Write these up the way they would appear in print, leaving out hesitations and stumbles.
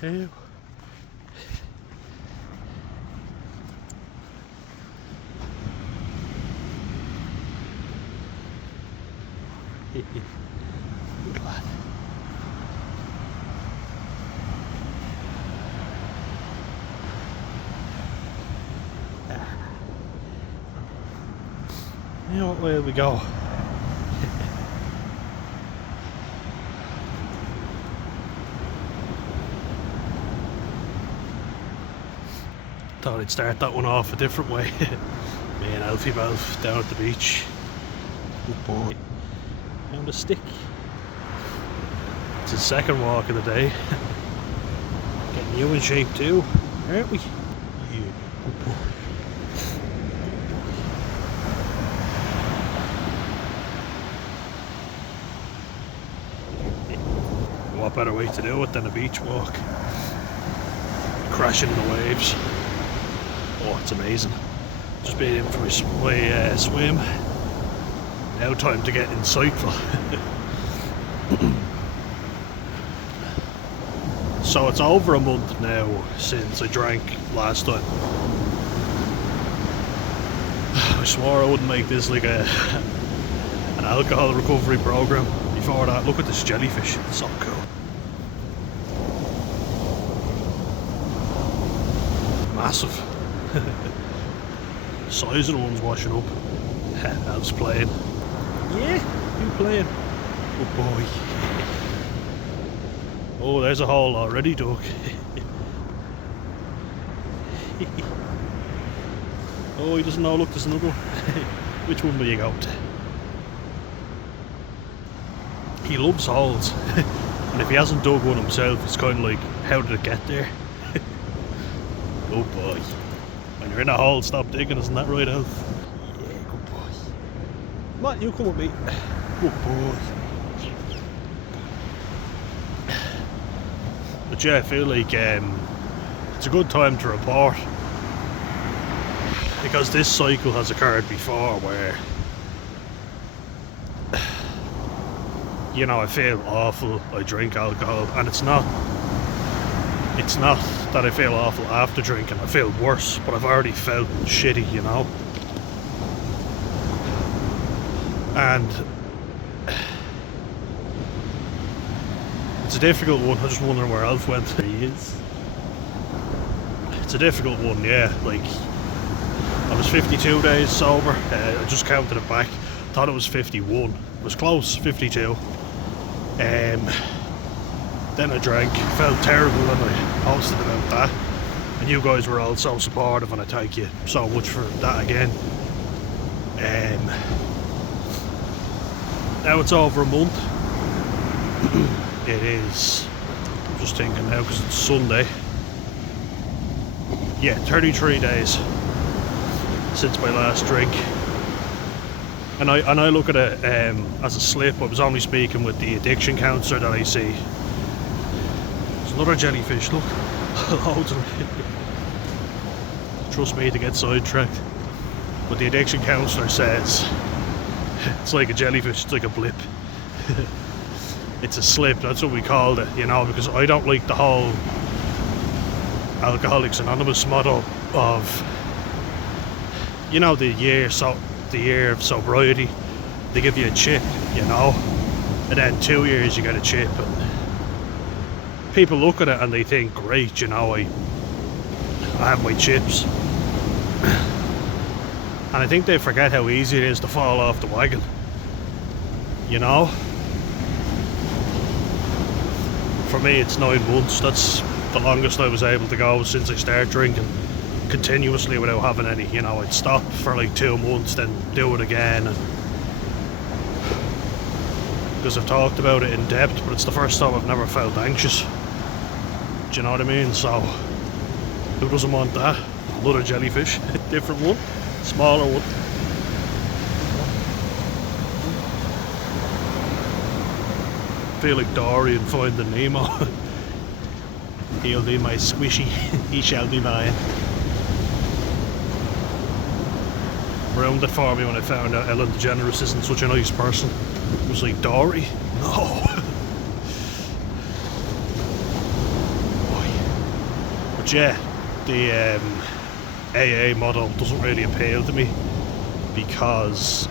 Ew. Good lad. You know what way we go? Thought I'd start that one off a different way. Me and Alfie Balf down at the beach. Good boy. Found a stick. It's his second walk of the day. Getting you in shape too, aren't we? Yeah, good boy. What better way to do it than a beach walk? Crashing in the waves. Oh, it's amazing. Just been in for my swim. Now time to get insightful. So it's over a month now since I drank last time. I swore I wouldn't make this like an alcohol recovery program. Before that, look at this jellyfish. It's so cool. Massive. The size of the ones washing up. Alf's playing. Yeah, you playing. Good boy. Oh, there's a hole already dug. Oh, he doesn't know. Look, there's another one. Which one will you go to? He loves holes. And if he hasn't dug one himself, it's kind of like, how did it get there? Good boy. When you're in a hole, stop digging, isn't that right, Alf? Yeah, good boy. Come on, you come with me. Good boy. But yeah, I feel like it's a good time to report, because this cycle has occurred before where, you know, I feel awful, I drink alcohol, and it's not that I feel awful after drinking, I feel worse, but I've already felt shitty, you know. And it's a difficult one. I'm just wondering where Alf went. He is. It's a difficult one, yeah. Like, I was 52 days sober. I just counted it back. Thought it was 51. It was close, 52. Then I drank. Felt terrible when I posted about that. And you guys were all so supportive, and I thank you so much for that again. Now it's over a month. It is, I'm just thinking now because it's Sunday. Yeah, 33 days since my last drink. And I look at it as a slip. I was only speaking with the addiction counsellor that I see. There's another jellyfish, look. Loads of them. Trust me to get sidetracked. But the addiction counsellor says it's like a jellyfish, it's like a blip. It's a slip, that's what we called it, you know, because I don't like the whole Alcoholics Anonymous motto of, you know, the year of sobriety. They give you a chip, you know, and then 2 years you get a chip, and people look at it and they think, great, you know, I have my chips. And I think they forget how easy it is to fall off the wagon, you know. For me, it's 9 months. That's the longest I was able to go since I started drinking continuously without having any. You know, I'd stop for like 2 months, then do it again, and because I've talked about it in depth, but it's the first time I've never felt anxious. Do you know what I mean? So, who doesn't want that? Another jellyfish, different one, smaller one. Feel like Dory and Finding Nemo. He'll be my squishy, he shall be mine. Ruined it for me when I found out Ellen DeGeneres isn't such a nice person. It was like, Dory? No. Boy. But yeah, the AA model doesn't really appeal to me because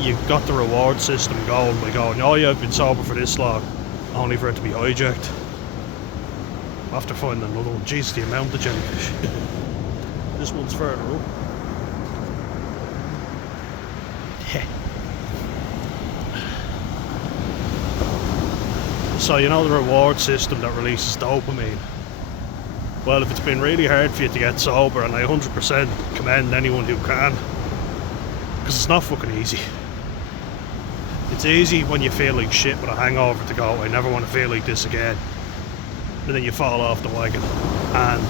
you've got the reward system going by going, oh yeah, I've been sober for this long, only for it to be hijacked. I'll have to find another one. Jeez, the amount of jellyfish. This one's further up. So you know the reward system that releases dopamine? Well, if it's been really hard for you to get sober, and I 100% commend anyone who can, because it's not fucking easy. It's easy when you feel like shit with a hangover to go, I never want to feel like this again. And then you fall off the wagon. And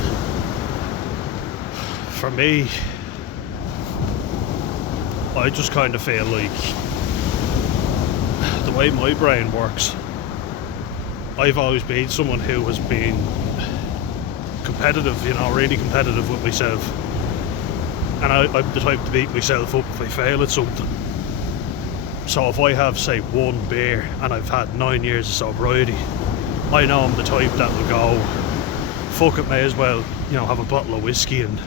for me, I just kind of feel like the way my brain works, I've always been someone who has been competitive, you know, really competitive with myself. And I'm the type to beat myself up if I fail at something. So if I have, say, one beer and I've had 9 years of sobriety, I know I'm the type that will go, fuck it, may as well, you know, have a bottle of whiskey and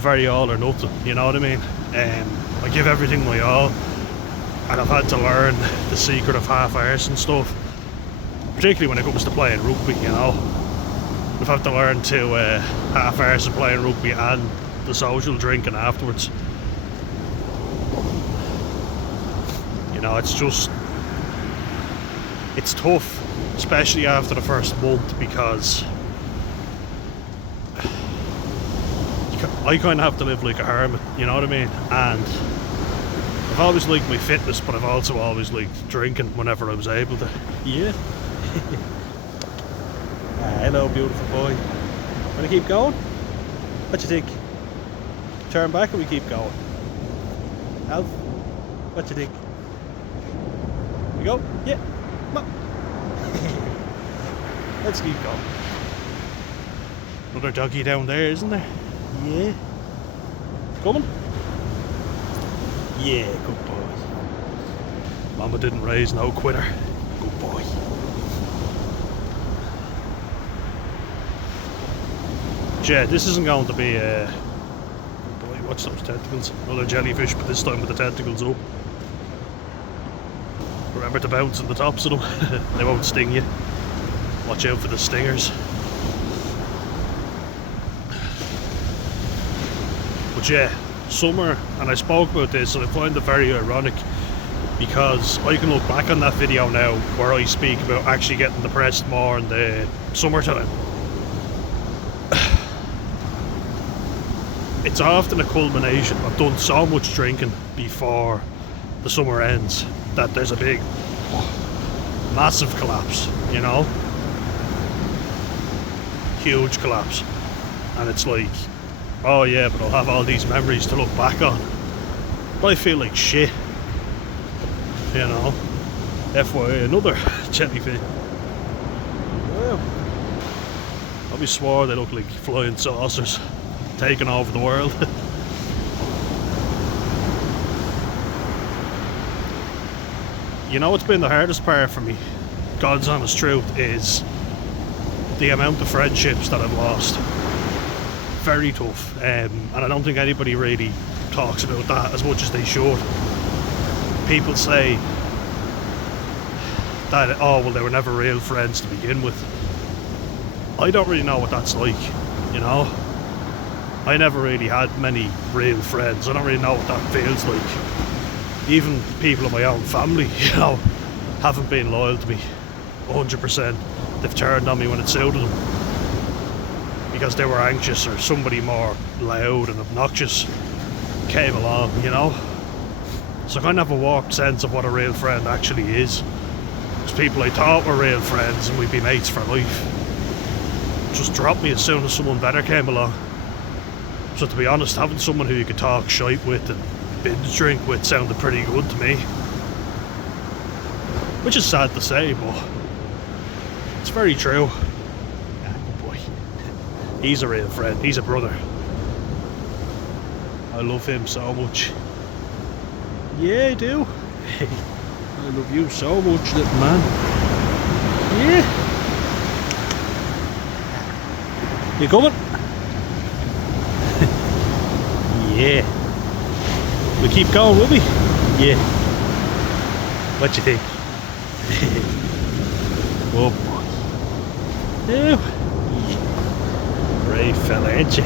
very all or nothing, you know what I mean? I give everything my all, and I've had to learn the secret of half-arse and stuff, particularly when it comes to playing rugby, you know. I've had to learn to half-arse and playing rugby and the social drinking afterwards. You know, it's just, it's tough, especially after the first month, because I kind of have to live like a hermit, you know what I mean? And I've always liked my fitness, but I've also always liked drinking whenever I was able to. Yeah. Hello, beautiful boy. Wanna keep going? What you think? Turn back and we keep going? Alf, what you think? We go? Yeah. Come on. Let's keep going. Another doggy down there, isn't there? Yeah. Coming? Yeah, good boy. Mama didn't raise no quitter. Good boy. Yeah, this isn't going to be a... Boy, watch those tentacles. Another jellyfish, but this time with the tentacles up. Remember to bounce on the tops of them. They won't sting you. Watch out for the stingers. But yeah, summer, and I spoke about this, and I find it very ironic because I can look back on that video now where I speak about actually getting depressed more in the summertime. It's often a culmination. I've done so much drinking before the summer ends that there's a big, massive collapse, you know? Huge collapse. And it's like, oh yeah, but I'll have all these memories to look back on. But I feel like shit, you know? FYI, another jellyfish. Well, I'll be swore they look like flying saucers taking over the world. You know what's been the hardest part for me, God's honest truth, is the amount of friendships that I've lost. Very tough, and I don't think anybody really talks about that as much as they should. People say that, oh well, they were never real friends to begin with. I don't really know what that's like, you know. I never really had many real friends. I don't really know what that feels like. Even people in my own family, you know, haven't been loyal to me 100%. They've turned on me when it suited them because they were anxious, or somebody more loud and obnoxious came along, you know. So I kind of have a warped sense of what a real friend actually is. There's people I thought were real friends and we'd be mates for life just dropped me as soon as someone better came along. So to be honest, having someone who you could talk shite with and binge drink with sounded pretty good to me. Which is sad to say, but it's very true. Yeah, good boy. He's a real friend, he's a brother. I love him so much. Yeah, I do. I love you so much, little man. Yeah. You coming? Yeah. We keep going, will we? Yeah. What you think? Oh boy. Yeah. Brave fella, ain't you?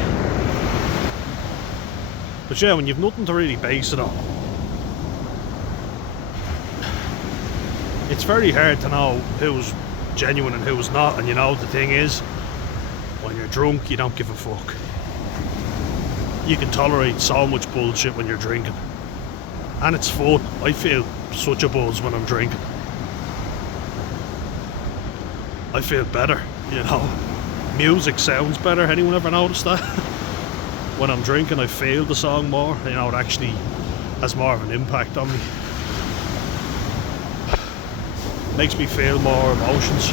But yeah, when you've nothing to really base it on, it's very hard to know who's genuine and who's not. And you know, the thing is, when you're drunk, you don't give a fuck. You can tolerate so much bullshit when you're drinking. And it's fun. I feel such a buzz when I'm drinking. I feel better, you know. Music sounds better. Anyone ever noticed that? When I'm drinking, I feel the song more. You know, it actually has more of an impact on me. Makes me feel more emotions.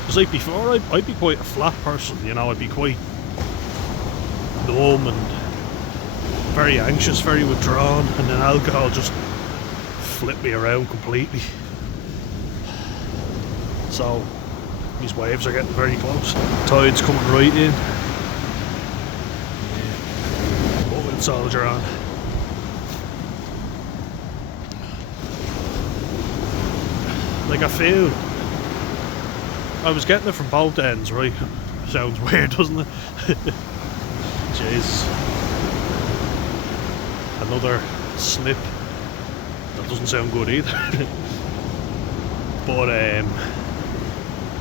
Because like before, I'd be quite a flat person, you know. I'd be quite numb and very anxious, very withdrawn, and then alcohol just flipped me around completely. So these waves are getting very close. Tide's coming right in. Moving soldier on. Like, I feel I was getting it from both ends, right? Sounds weird, doesn't it? Jesus. Another slip. That doesn't sound good either. But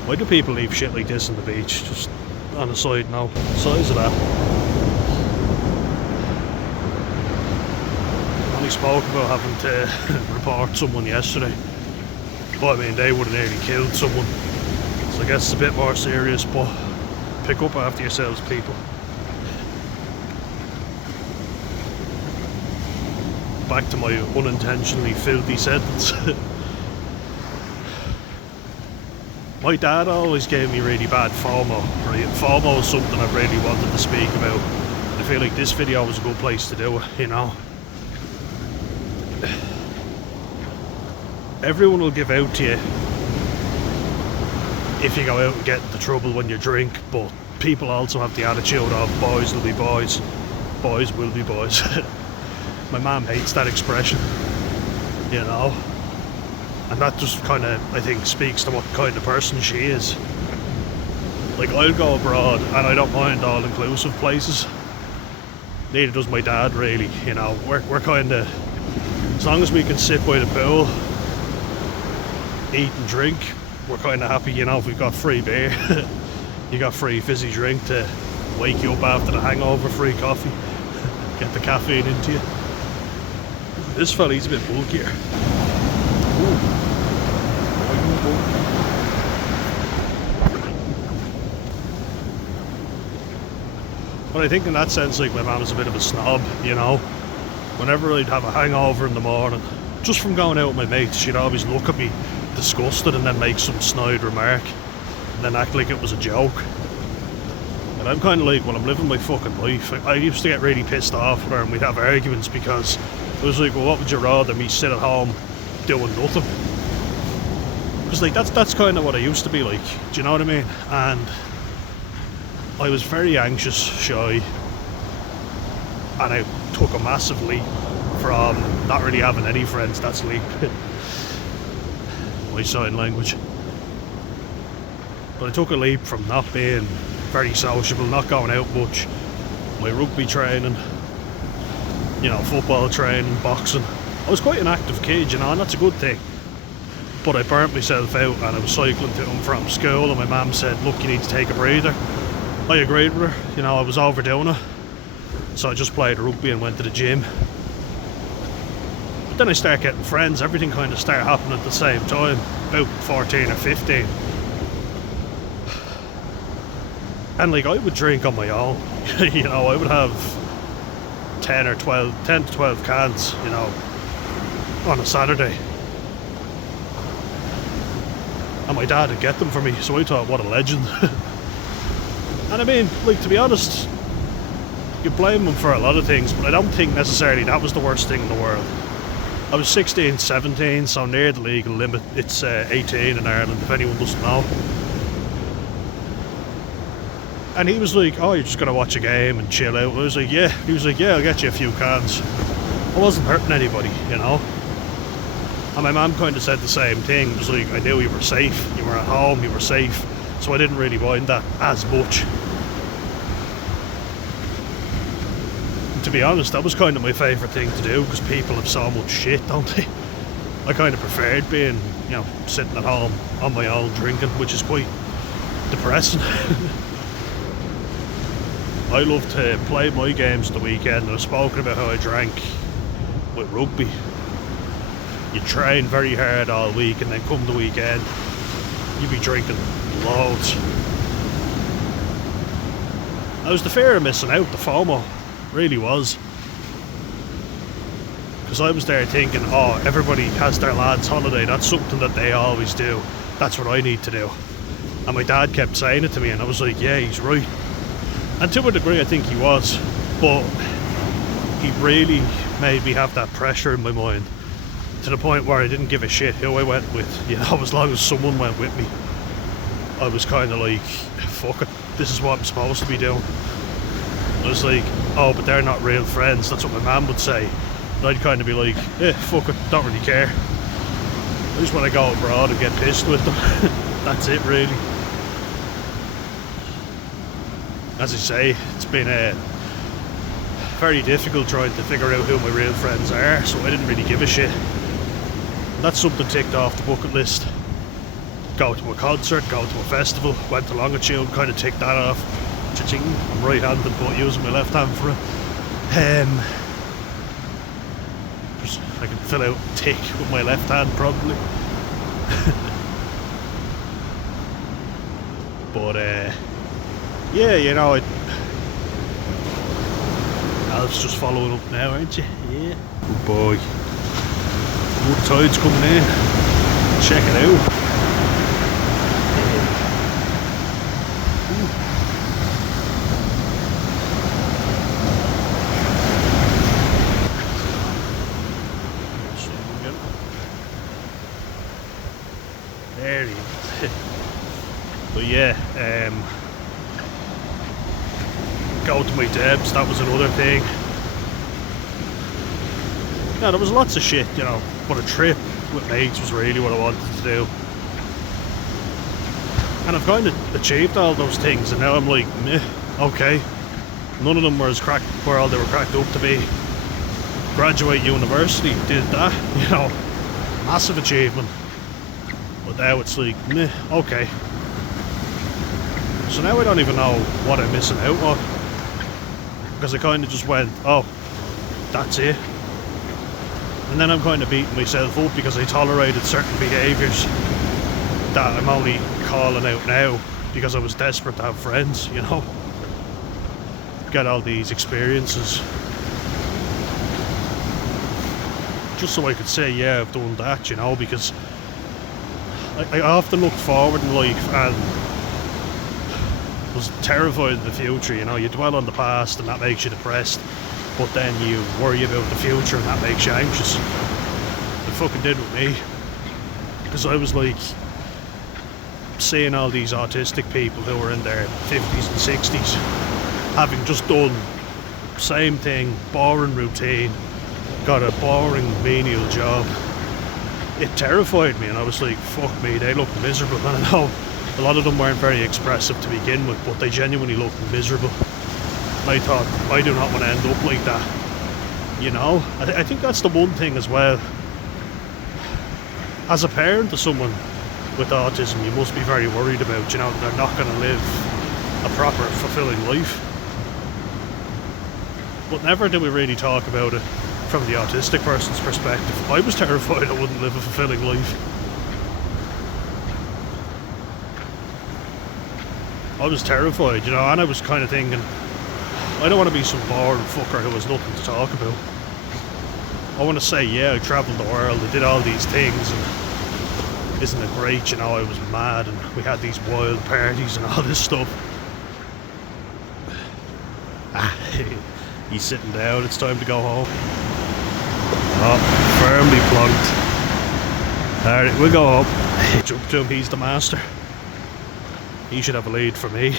why do people leave shit like this on the beach? Just on a side note, size of that. Only spoke about having to report someone yesterday. But I mean, they would have nearly killed someone. So I guess it's a bit more serious, but pick up after yourselves, people. Back to my unintentionally filthy sentence. My dad always gave me really bad FOMO, right? FOMO is something I've really wanted to speak about. I feel like this video was a good place to do it, you know. Everyone will give out to you if you go out and get into trouble when you drink, but people also have the attitude of boys will be boys, boys will be boys. My mum hates that expression, you know, and that just kind of, I think, speaks to what kind of person she is. Like, I'll go abroad and I don't mind all-inclusive places. Neither does my dad, really, you know. We're kind of, as long as we can sit by the pool, eat and drink, we're kind of happy, you know. If we've got free beer, you got free fizzy drink to wake you up after the hangover, free coffee, get the caffeine into you. This fella, he's a bit bulkier. But I think in that sense, like, my mum's a bit of a snob, you know. Whenever I'd have a hangover in the morning, just from going out with my mates, she'd always look at me disgusted and then make some snide remark and then act like it was a joke. And I'm kind of like, well, I'm living my fucking life. I used to get really pissed off with her and we'd have arguments because I was like, well, what would you rather, me sit at home doing nothing? Because, like, that's kind of what I used to be like, do you know what I mean? And I was very anxious, shy, and I took a massive leap from not really having any friends. That's leap. My sign language. But I took a leap from not being very sociable, not going out much, my rugby training, you know, football training, boxing. I was quite an active kid, you know, and that's a good thing. But I burnt myself out and I was cycling to and from school and my mum said, look, you need to take a breather. I agreed with her, you know, I was overdoing it. So I just played rugby and went to the gym. But then I started getting friends, everything kind of started happening at the same time, about 14 or 15. And, like, I would drink on my own, you know, I would have 10 to 12 cans, you know, on a Saturday. And my dad would get them for me, so I thought, what a legend. And I mean, like, to be honest, you blame him for a lot of things, but I don't think necessarily that was the worst thing in the world. I was 16, 17, so near the legal limit. It's 18 in Ireland, if anyone doesn't know. And he was like, oh, you're just gonna watch a game and chill out. I was like, yeah. He was like, yeah, I'll get you a few cans. I wasn't hurting anybody, you know. And my mum kind of said the same thing. It was like, I knew you were safe, you were at home, you were safe, so I didn't really mind that as much. And to be honest, that was kind of my favourite thing to do, because people have so much shit, don't they? I kind of preferred being, you know, sitting at home on my own drinking, which is quite depressing. I love to play my games at the weekend, and I've spoken about how I drank with rugby. You train very hard all week, and then come the weekend, you be drinking loads. That was the fear of missing out, the FOMO, really was. Because I was there thinking, oh, everybody has their lads' holiday, that's something that they always do, that's what I need to do. And my dad kept saying it to me, and I was like, yeah, he's right. And to a degree I think he was, but he really made me have that pressure in my mind, to the point where I didn't give a shit who I went with, you know, as long as someone went with me. I was kind of like, fuck it, this is what I'm supposed to be doing. I was like, oh, but they're not real friends, that's what my mum would say. And I'd kind of be like, eh, fuck it, don't really care. I just want to go abroad and get pissed with them. That's it, really. As I say, it's been very difficult trying to figure out who my real friends are, so I didn't really give a shit. That's something ticked off the bucket list. Go to a concert, go to a festival, went to Longitude, kind of ticked that off. Cha-ching, I'm right-handed but using my left hand for it. I can fill out tick with my left hand probably. But yeah, you know, Alf's just following up now, aren't you? Yeah. Good boy. Good tide's coming in. Check it out. There he is. But yeah, go to my Debs, that was another thing. Yeah, there was lots of shit, you know, but a trip with mates was really what I wanted to do. And I've kind of achieved all those things, and now I'm like, meh, okay. None of them were as cracked where all they were cracked up to be. Graduate university, did that, you know, massive achievement. But now it's like, meh, okay. So now I don't even know what I'm missing out on. Because I kind of just went, oh, that's it. And then I'm kind of beating myself up because I tolerated certain behaviours that I'm only calling out now because I was desperate to have friends, you know. Get all these experiences. Just so I could say, yeah, I've done that, you know, because I often looked forward in life and was terrified of the future, you know. You dwell on the past and that makes you depressed, but then you worry about the future and that makes you anxious. It fucking did with me, because I was like seeing all these autistic people who were in their 50s and 60s having just done the same thing, boring routine, got a boring menial job. It terrified me, and I was like, fuck me, they look miserable. And I know a lot of them weren't very expressive to begin with, but they genuinely looked miserable. I thought, I do not want to end up like that, you know. I think that's the one thing as well. As a parent to someone with autism, you must be very worried about, you know, that they're not going to live a proper, fulfilling life. But never do we really talk about it from the autistic person's perspective. I was terrified I wouldn't live a fulfilling life. I was terrified, you know, and I was kind of thinking, I don't want to be some boring fucker who has nothing to talk about. I want to say, yeah, I travelled the world, I did all these things, and isn't it great, you know, I was mad, and we had these wild parties and all this stuff. He's sitting down, it's time to go home. Oh, firmly plunked. Alright, we'll go home. Jump to him, he's the master. He should have a lead for me.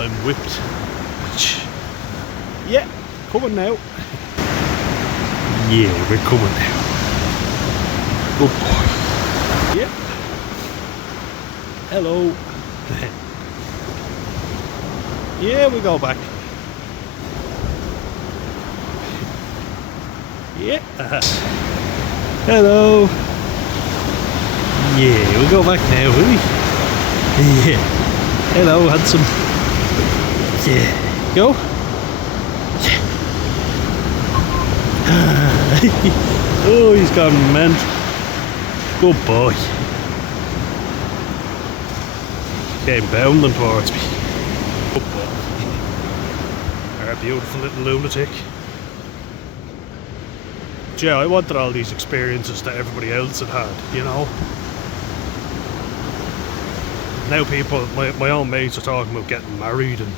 I'm whipped. Yeah, coming now. Yeah, we're coming now. Good boy. Yeah. Hello. Yeah, we go back. Yeah. Hello. Yeah, we'll go back now, will we? Yeah. Hello, handsome. Yeah. Go. Yeah. Oh, he's gone mad. Good boy. Came bounding towards me. Good boy. Our beautiful little lunatic. Yeah, I wanted all these experiences that everybody else had, you know. Now people, my own mates are talking about getting married and...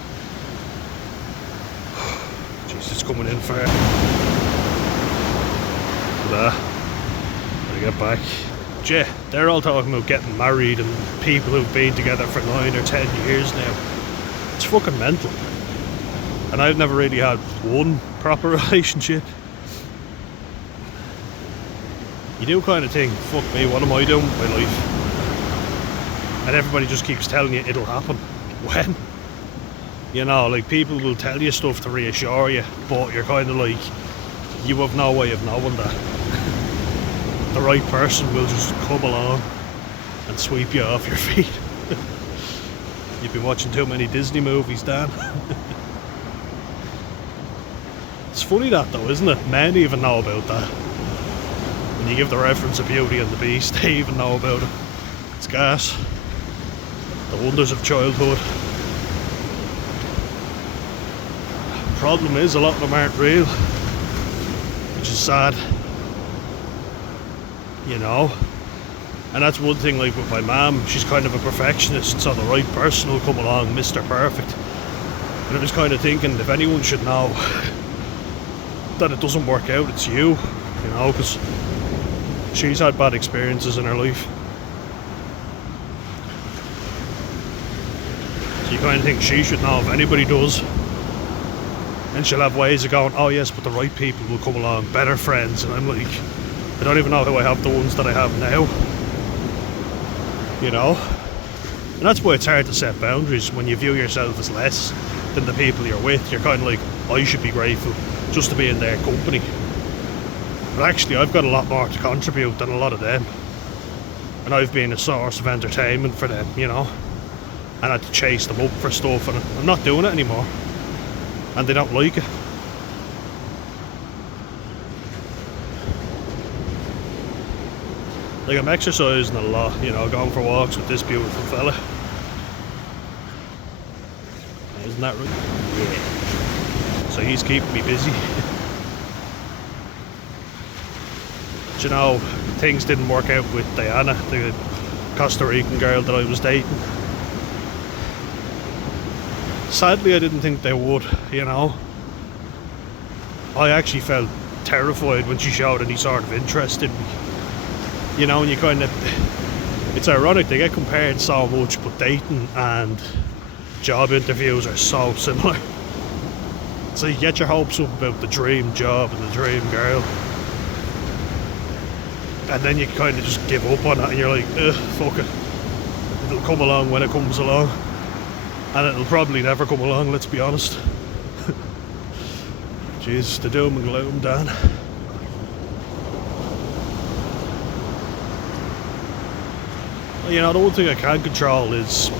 Jeez, it's coming in fair. Gotta get back. Yeah, they're all talking about getting married and people who've been together for 9 or 10 years now. It's fucking mental. And I've never really had one proper relationship. You do kind of think, fuck me, what am I doing with my life? And everybody just keeps telling you it'll happen. When? You know, like people will tell you stuff to reassure you, but you're kind of like, you have no way of knowing that. The right person will just come along and sweep you off your feet. You've been watching too many Disney movies, Dan. It's funny that though, isn't it? Men even know about that. When you give the reference of Beauty and the Beast, they even know about it. It's gas. The wonders of childhood. Problem is, a lot of them aren't real, which is sad. You know? And that's one thing, like with my mum, she's kind of a perfectionist, so the right person will come along, Mr. Perfect. And I was kind of thinking, if anyone should know that it doesn't work out, it's you know, because she's had bad experiences in her life. So you kind of think she should know if anybody does. And she'll have ways of going, oh yes, but the right people will come along, better friends. And I'm like, I don't even know how I have the ones that I have now. You know? And that's why it's hard to set boundaries when you view yourself as less than the people you're with. You're kind of like, I should be grateful just to be in their company. But actually, I've got a lot more to contribute than a lot of them. And I've been a source of entertainment for them, you know? And I had to chase them up for stuff, and I'm not doing it anymore. And they don't like it. Like, I'm exercising a lot, you know, going for walks with this beautiful fella. Isn't that right? Yeah. So he's keeping me busy. But you know, things didn't work out with Diana, the Costa Rican girl that I was dating. Sadly, I didn't think they would, you know. I actually felt terrified when she showed any sort of interest in me. You know, and you kind of... It's ironic, they get compared so much, but dating and job interviews are so similar. So you get your hopes up about the dream job and the dream girl. And then you kind of just give up on it and you're like, ugh, fuck it. It'll come along when it comes along. And it'll probably never come along, let's be honest. Jeez, the doom and gloom, Dan. You know, the one thing I can control is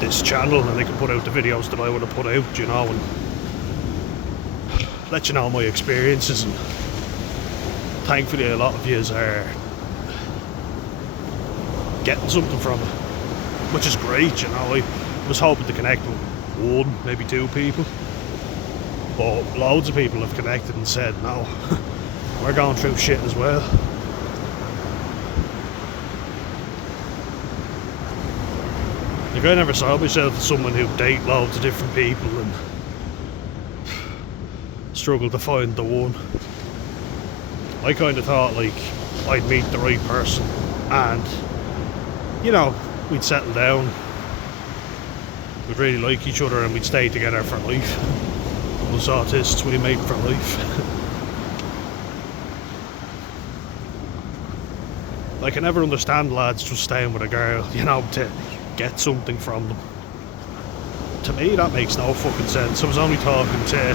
this channel, and I can put out the videos that I want to put out, you know, and let you know my experiences. And thankfully a lot of yous are getting something from it, which is great, you know. I was hoping to connect with one, maybe two people, but loads of people have connected and said, no, we're going through shit as well. Like, I never saw myself as someone who'd date loads of different people and struggle to find the one. I kind of thought, like, I'd meet the right person and, you know, we'd settle down. we'd really like each other and we'd stay together for life. Us autists, we mate for life. I can never understand lads just staying with a girl, you know, to get something from them. To me that makes no fucking sense. I was only talking to a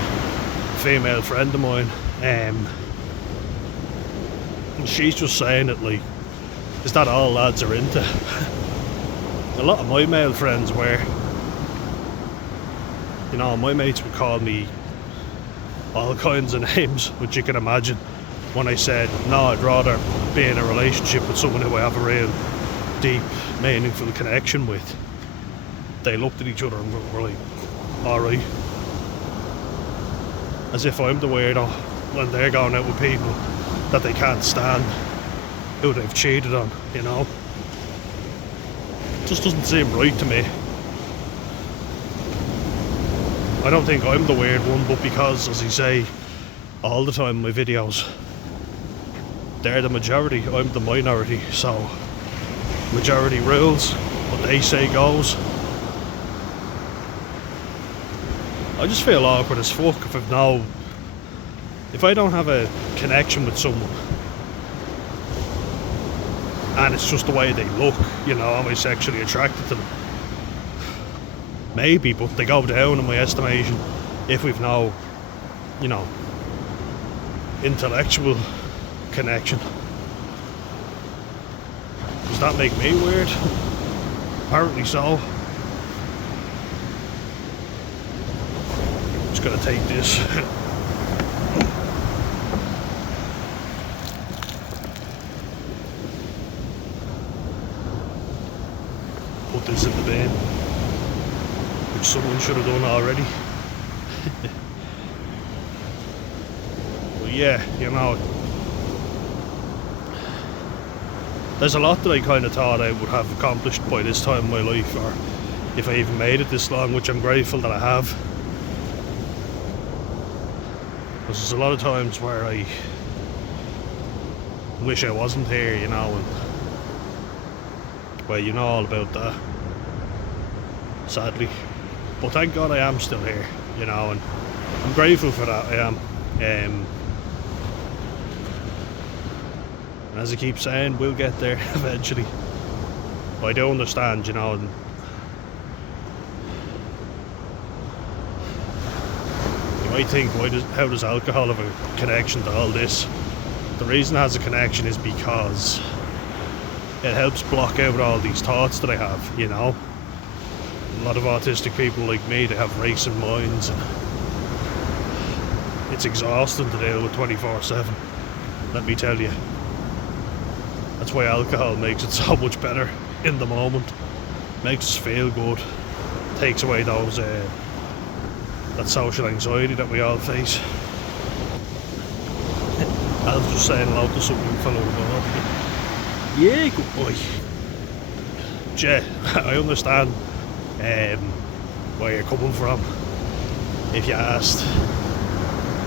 female friend of mine, and she's just saying that, like, is that all lads are into? A lot of my male friends were, you know, my mates would call me all kinds of names, which you can imagine, when I said, no, I'd rather be in a relationship with someone who I have a real deep, meaningful connection with. They looked at each other and were like, alright. As if I'm the weirdo when they're going out with people that they can't stand, who they've cheated on, you know. It just doesn't seem right to me. I don't think I'm the weird one, but because, as I say all the time in my videos, they're the majority, I'm the minority, so majority rules, what they say goes. I just feel awkward as fuck if I don't have a connection with someone and it's just the way they look, you know, am I sexually attracted to them? Maybe, but they go down in my estimation if we've no, you know, intellectual connection. Does that make me weird? Apparently so. Just gonna take this. Put this in the bin, which someone should have done already. But yeah, you know, there's a lot that I kind of thought I would have accomplished by this time in my life, or if I even made it this long, which I'm grateful that I have. Because there's a lot of times where I wish I wasn't here, you know, and well, you know all about that, sadly. But thank God I am still here, you know, and I'm grateful for that, I am. And as I keep saying, we'll get there eventually. But I do understand, you know, and you might think, how does alcohol have a connection to all this? The reason it has a connection is because it helps block out all these thoughts that I have, you know. A lot of autistic people like me, they have racing minds, and it's exhausting to deal with 24/7, let me tell you. That's why alcohol makes it so much better in the moment. Makes us feel good. Takes away those that social anxiety that we all face. I was just saying hello to some new fellow aboard. Yeah, good boy. Yeah, I understand where you're coming from. If you asked,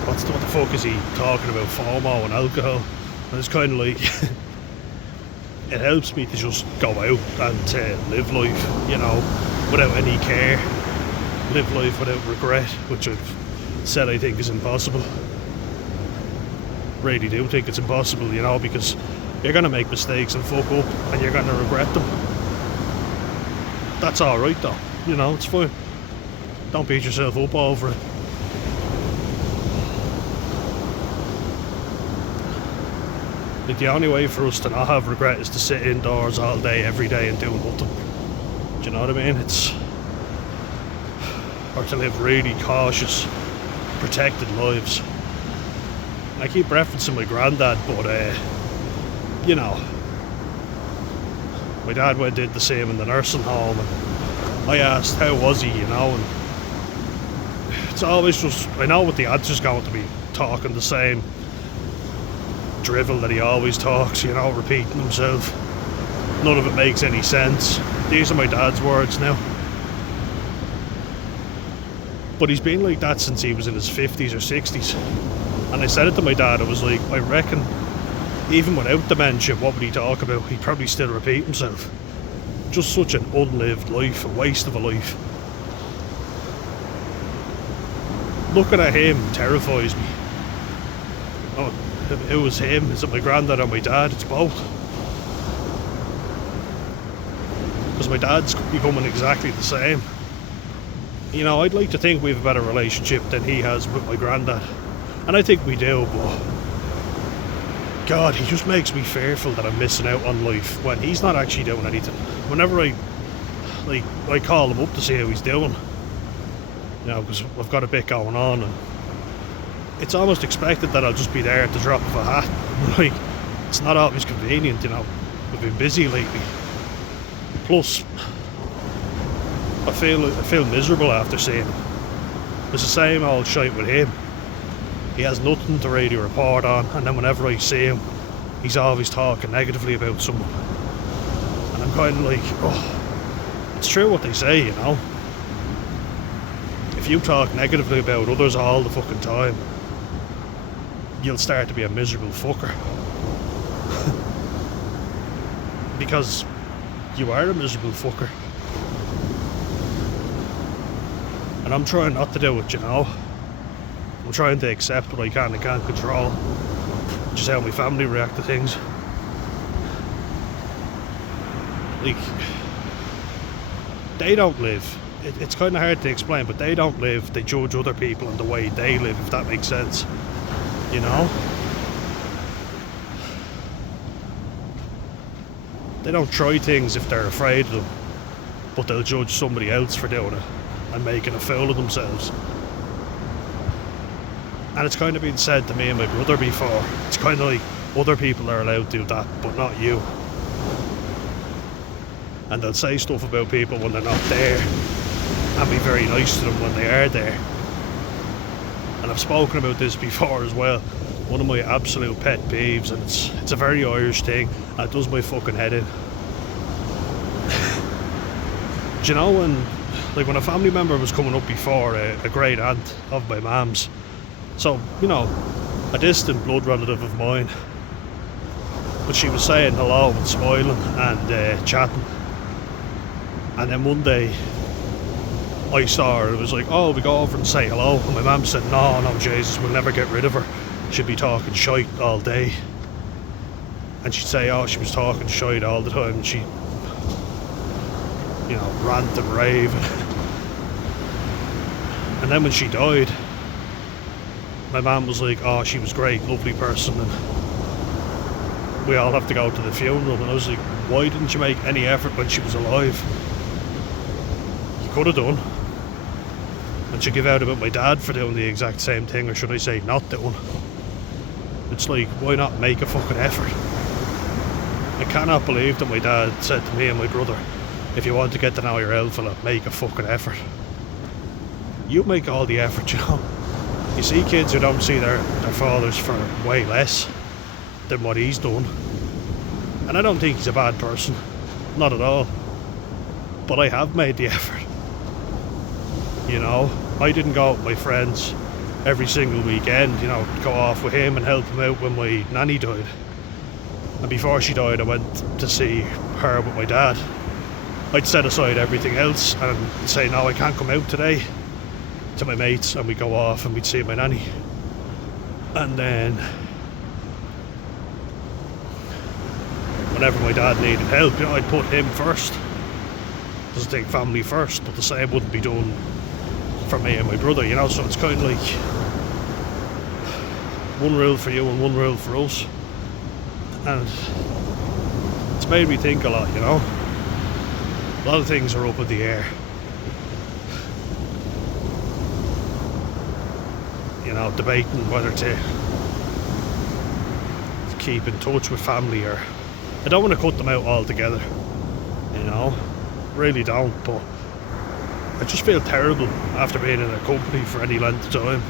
what the fuck is he talking about, FOMO and alcohol? And it's kind of like, it helps me to just go out and to live life, you know, without any care. Live life without regret, which I've said I think is impossible. Really do think it's impossible, you know, because you're going to make mistakes and fuck up and you're going to regret them. That's alright though, you know, it's fine. Don't beat yourself up over it. Like, the only way for us to not have regret is to sit indoors all day, every day and do nothing. Do you know what I mean? Or to live really cautious, protected lives. And I keep referencing my granddad, but you know, my dad did the same in the nursing home, and I asked how was he, you know, and it's always just, I know what the answer's going to be, talking the same drivel that he always talks, you know, repeating himself. None of it makes any sense. These are my dad's words now. But he's been like that since he was in his 50s or 60s. And I said it to my dad, I was like, I reckon even without dementia, what would he talk about? He'd probably still repeat himself. Just such an unlived life, a waste of a life. looking at him terrifies me. Oh, who was him? Is it my granddad or my dad? It's both. Because my dad's becoming exactly the same. You know, I'd like to think we have a better relationship than he has with my granddad. And I think we do, but God, he just makes me fearful that I'm missing out on life when he's not actually doing anything. Whenever I call him up to see how he's doing, you know, because I've got a bit going on, and it's almost expected that I'll just be there at the drop of a hat. Like, it's not always convenient, you know. I've been busy lately. Plus, I feel miserable after seeing him. It's the same old shite with him. He has nothing to really report on, and then whenever I see him, he's always talking negatively about someone. And I'm kind of like, oh, it's true what they say, you know. If you talk negatively about others all the fucking time, you'll start to be a miserable fucker. Because you are a miserable fucker. And I'm trying not to do it, you know. I'm trying to accept what I can and can't control. Just how my family react to things. Like, they don't live. It's kind of hard to explain, but they don't live. They judge other people and the way they live, if that makes sense. You know? They don't try things if they're afraid of them, but they'll judge somebody else for doing it and making a fool of themselves. And it's kind of been said to me and my brother before. It's kind of like other people are allowed to do that, but not you. And they'll say stuff about people when they're not there and be very nice to them when they are there. And I've spoken about this before as well. One of my absolute pet peeves, and it's a very Irish thing, and it does my fucking head in. Do you know when a family member was coming up before, a great aunt of my mum's, so, you know, a distant blood relative of mine, but she was saying hello and smiling and chatting, and then one day I saw her. It was like, oh, we go over and say hello, and my mum said, no, Jesus, we'll never get rid of her. She'd be talking shite all day. And she'd say, oh, she was talking shite all the time, and she, you know, rant and rave. And then when she died, my mum was like, oh, she was great, lovely person, and we all have to go to the funeral. And I was like, why didn't you make any effort when she was alive? You could have done. And she give out about my dad for doing the exact same thing, or should I say not doing. It's like, why not make a fucking effort? I cannot believe that my dad said to me and my brother, if you want to get to know your old fella, make a fucking effort. You make all the effort, you know. You see kids who don't see their fathers for way less than what he's done. And I don't think he's a bad person. Not at all. But I have made the effort. You know, I didn't go out with my friends every single weekend, you know, go off with him and help him out when my nanny died. And before she died, I went to see her with my dad. I'd set aside everything else and say, no, I can't come out today, to my mates, and we'd go off and we'd see my nanny. And then whenever my dad needed help, you know, I'd put him first. Just think family first, but the same wouldn't be done for me and my brother, you know. So it's kind of like one rule for you and one rule for us, and it's made me think a lot, you know. A lot of things are up in the air, you know, debating whether to keep in touch with family, or I don't want to cut them out altogether, you know, really don't, but I just feel terrible after being in their company for any length of time.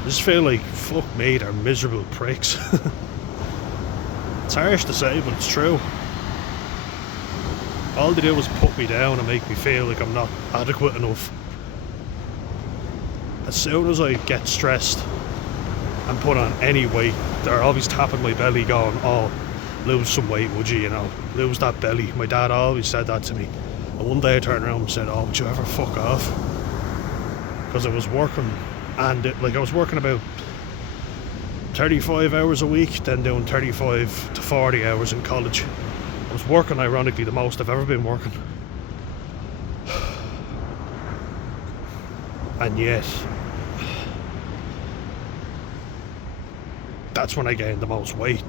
I just feel like, fuck me, they're miserable pricks. It's harsh to say, but it's true. All they do is put me down and make me feel like I'm not adequate enough. As soon as I get stressed and put on any weight, they're always tapping my belly going, oh, lose some weight, would you know, lose that belly. My dad always said that to me. And one day I turned around and said, oh, would you ever fuck off? Because I was working And like, I was working about 35 hours a week, then doing 35 to 40 hours in college. I was working, ironically, the most I've ever been working. And yet, that's when I gained the most weight.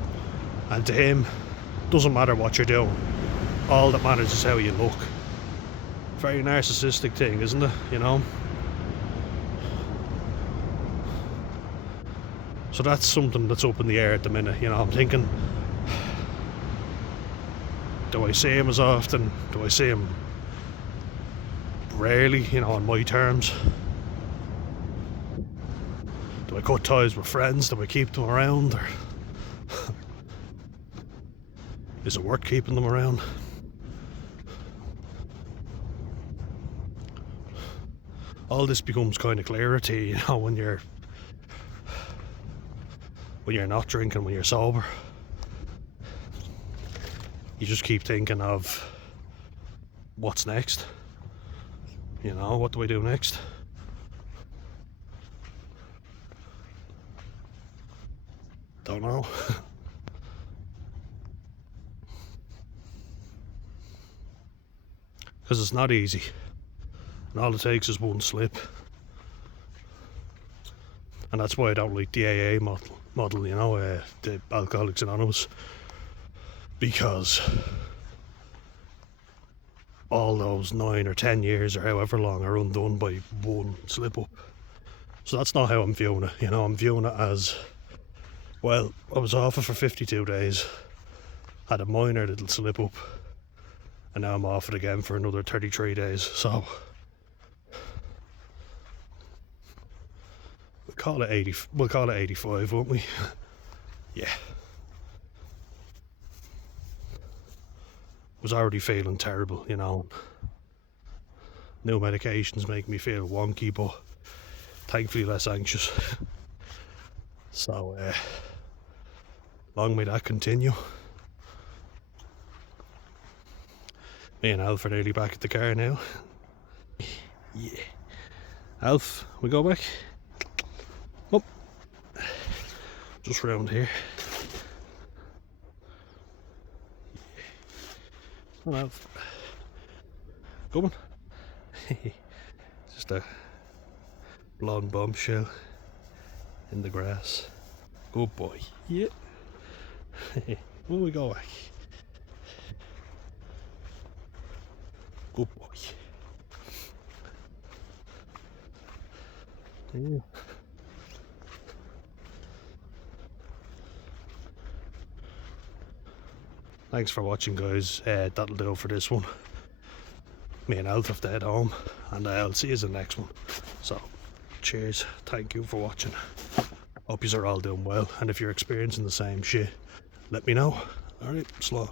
And to him, doesn't matter what you're doing, all that matters is how you look. Very narcissistic thing, isn't it? You know? So that's something that's up in the air at the minute. You know, I'm thinking, do I see him as often? Do I see him rarely, you know, on my terms? Do I cut ties with friends? Do I keep them around? Or is it worth keeping them around? All this becomes kind of clearer to you, you know, when you're not drinking, when you're sober. You just keep thinking of what's next. You know, what do I do next? Don't know. Because it's not easy. And all it takes is one slip. And that's why I don't like the AA model, you know, the Alcoholics Anonymous. Because all those 9 or 10 years or however long are undone by one slip up. So that's not how I'm viewing it, you know. I'm viewing it as, well, I was off it for 52 days, had a minor little slip up, and now I'm off it again for another 33 days. So we'll call it 85, won't we? Yeah. Was already feeling terrible, you know. New medications make me feel wonky, but thankfully less anxious. So, long may that continue. Me and Alf are nearly back at the car now. Yeah. Alf, we go back? Up. Just round here. Come on, Alf. Come on. Just a blonde bombshell in the grass. Good boy. Yeah. Will we go back? Good boy. Yeah. Thanks for watching, guys. That'll do for this one. Me and Alf have to head home, and I'll see you in the next one. So, cheers. Thank you for watching. Hope you are all doing well, and if you're experiencing the same shit, let me know. Alright, slow.